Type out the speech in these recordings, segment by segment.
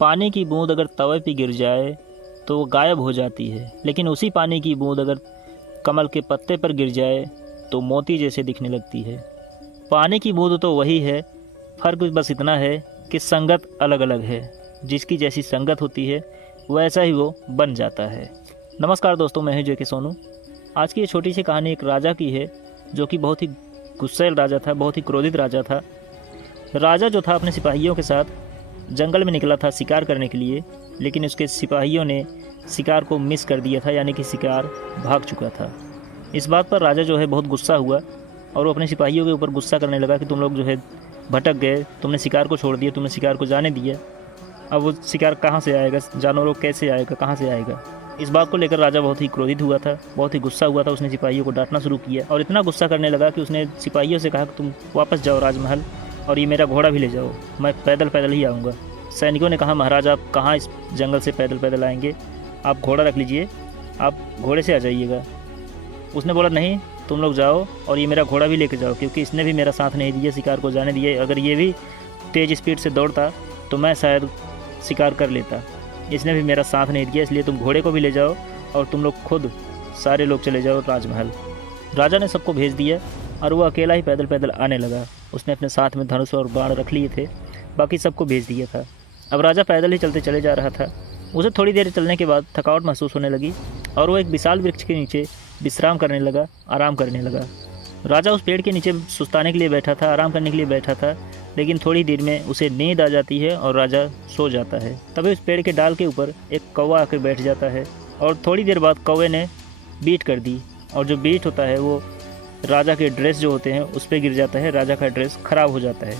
पानी की बूंद अगर तवे पे गिर जाए तो वो गायब हो जाती है, लेकिन उसी पानी की बूंद अगर कमल के पत्ते पर गिर जाए तो मोती जैसे दिखने लगती है। पानी की बूंद तो वही है, फ़र्क बस इतना है कि संगत अलग अलग है। जिसकी जैसी संगत होती है वैसा ही वो बन जाता है। नमस्कार दोस्तों, मैं हूं जे के सोनू। आज की ये छोटी सी कहानी एक राजा की है जो कि बहुत ही गुस्सैल राजा था, बहुत ही क्रोधित राजा था। राजा जो था अपने सिपाहियों के साथ जंगल में निकला था शिकार करने के लिए, लेकिन उसके सिपाहियों ने शिकार को मिस कर दिया था, यानी कि शिकार भाग चुका था। इस बात पर राजा जो है बहुत गुस्सा हुआ और वो अपने सिपाहियों के ऊपर गुस्सा करने लगा कि तुम लोग जो है भटक गए, तुमने शिकार को छोड़ दिया, तुमने शिकार को जाने दिया। अब वो शिकार कहाँ से आएगा, जानवरों कैसे आएगा, कहाँ से आएगा। इस बात को लेकर राजा बहुत ही क्रोधित हुआ था, बहुत ही गुस्सा हुआ था। उसने सिपाहियों को डांटना शुरू किया और इतना गुस्सा करने लगा कि उसने सिपाहियों से कहा कि तुम वापस जाओ राजमहल और ये मेरा घोड़ा भी ले जाओ, मैं पैदल पैदल ही आऊँगा। सैनिकों ने कहा, महाराज आप कहाँ इस जंगल से पैदल पैदल आएंगे, आप घोड़ा रख लीजिए, आप घोड़े से आ जाइएगा। उसने बोला, नहीं तुम लोग जाओ और ये मेरा घोड़ा भी लेके जाओ, क्योंकि इसने भी मेरा साथ नहीं दिया शिकार को जाने दिए। अगर ये भी तेज़ स्पीड से दौड़ता तो मैं शायद शिकार कर लेता, इसने भी मेरा साथ नहीं दिया, इसलिए तुम घोड़े को भी ले जाओ और तुम लोग खुद सारे लोग चले जाओ राजमहल। राजा ने सबको भेज दिया और वो अकेला ही पैदल पैदल आने लगा। उसने अपने साथ में धनुष और बाण रख लिए थे, बाकी सबको भेज दिया था। अब राजा पैदल ही चलते चले जा रहा था। उसे थोड़ी देर चलने के बाद थकावट महसूस होने लगी और वो एक विशाल वृक्ष के नीचे विश्राम करने लगा, आराम करने लगा। राजा उस पेड़ के नीचे सुस्ताने के लिए बैठा था, आराम करने के लिए बैठा था, लेकिन थोड़ी देर में उसे नींद आ जाती है और राजा सो जाता है। तभी उस पेड़ के डाल के ऊपर एक कौवा आकर बैठ जाता है और थोड़ी देर बाद कौवे ने बीट कर दी और जो बीट होता है वो राजा के ड्रेस जो होते हैं उस पर गिर जाता है। राजा का ड्रेस ख़राब हो जाता है,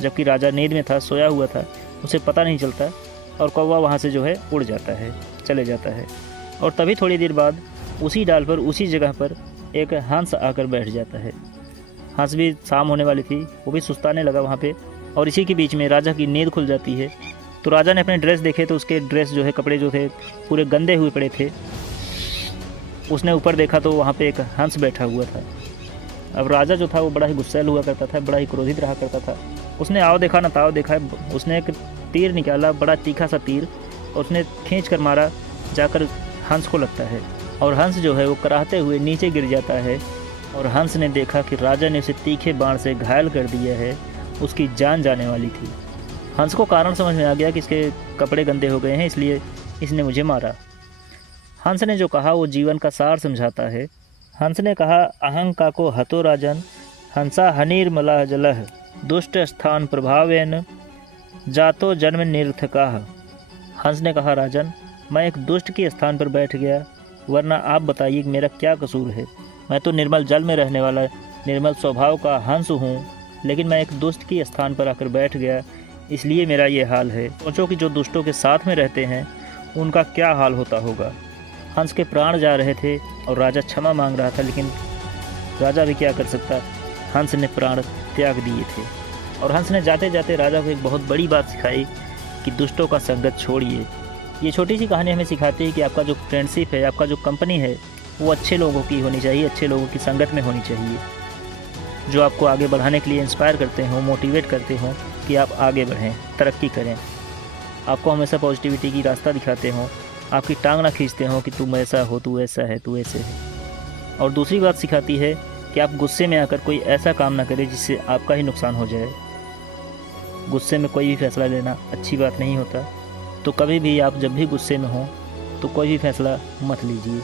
जबकि राजा नींद में था, सोया हुआ था, उसे पता नहीं चलता और कौवा वहाँ से जो है उड़ जाता है, चले जाता है। और तभी थोड़ी देर बाद उसी डाल पर, उसी जगह पर एक हंस आकर बैठ जाता है। हंस भी शाम होने वाली थी, वो भी सुस्ताने लगा वहाँ पे और इसी के बीच में राजा की नींद खुल जाती है। तो राजा ने अपने ड्रेस देखे तो उसके ड्रेस जो है, कपड़े जो थे पूरे गंदे हुए पड़े थे। उसने ऊपर देखा तो वहाँ पे एक हंस बैठा हुआ था। अब राजा जो था वो बड़ा ही गुस्सैल हुआ करता था, बड़ा ही क्रोधित रहा करता था। उसने आओ देखा ना ताओ देखा, उसने एक तीर निकाला, बड़ा तीखा सा तीर, और उसने खींच कर मारा, जाकर हंस को लगता है और हंस जो है वो कराहते हुए नीचे गिर जाता है। और हंस ने देखा कि राजा ने उसे तीखे बाण से घायल कर दिया है, उसकी जान जाने वाली थी। हंस को कारण समझ में आ गया कि इसके कपड़े गंदे हो गए हैं, इसलिए इसने मुझे मारा। हंस ने जो कहा वो जीवन का सार समझाता है। हंस ने कहा, अहं काको हतो राजन, हंसा हनीर्मला जलह, दुष्ट स्थान प्रभावेन जातो जन्म निरर्थकाह। हंस ने कहा, राजन मैं एक दुष्ट के स्थान पर बैठ गया, वरना आप बताइए कि मेरा क्या कसूर है। मैं तो निर्मल जल में रहने वाला निर्मल स्वभाव का हंस हूँ, लेकिन मैं एक दुष्ट के स्थान पर आकर बैठ गया, इसलिए मेरा ये हाल है। सोचो कि जो दुष्टों के साथ में रहते हैं उनका क्या हाल होता होगा। हंस के प्राण जा रहे थे और राजा क्षमा मांग रहा था, लेकिन राजा भी क्या कर सकता, हंस ने प्राण त्याग दिए थे। और हंस ने जाते जाते राजा को एक बहुत बड़ी बात सिखाई कि दुष्टों का संगत छोड़िए। ये छोटी सी कहानी हमें सिखाती है कि आपका जो फ्रेंडशिप है, आपका जो कंपनी है, वो अच्छे लोगों की होनी चाहिए, अच्छे लोगों की संगत में होनी चाहिए, जो आपको आगे बढ़ाने के लिए इंस्पायर करते हों, मोटिवेट करते हों कि आप आगे बढ़ें, तरक्की करें, आपको हमेशा पॉजिटिविटी की रास्ता दिखाते हों, आपकी टांग ना खींचते हों कि तुम ऐसा हो, तू ऐसा है, तू ऐसे है। और दूसरी बात सिखाती है कि आप गुस्से में आकर कोई ऐसा काम ना करें जिससे आपका ही नुकसान हो जाए। गुस्से में कोई भी फैसला लेना अच्छी बात नहीं होता, तो कभी भी आप जब भी गुस्से में हों तो कोई भी फैसला मत लीजिए।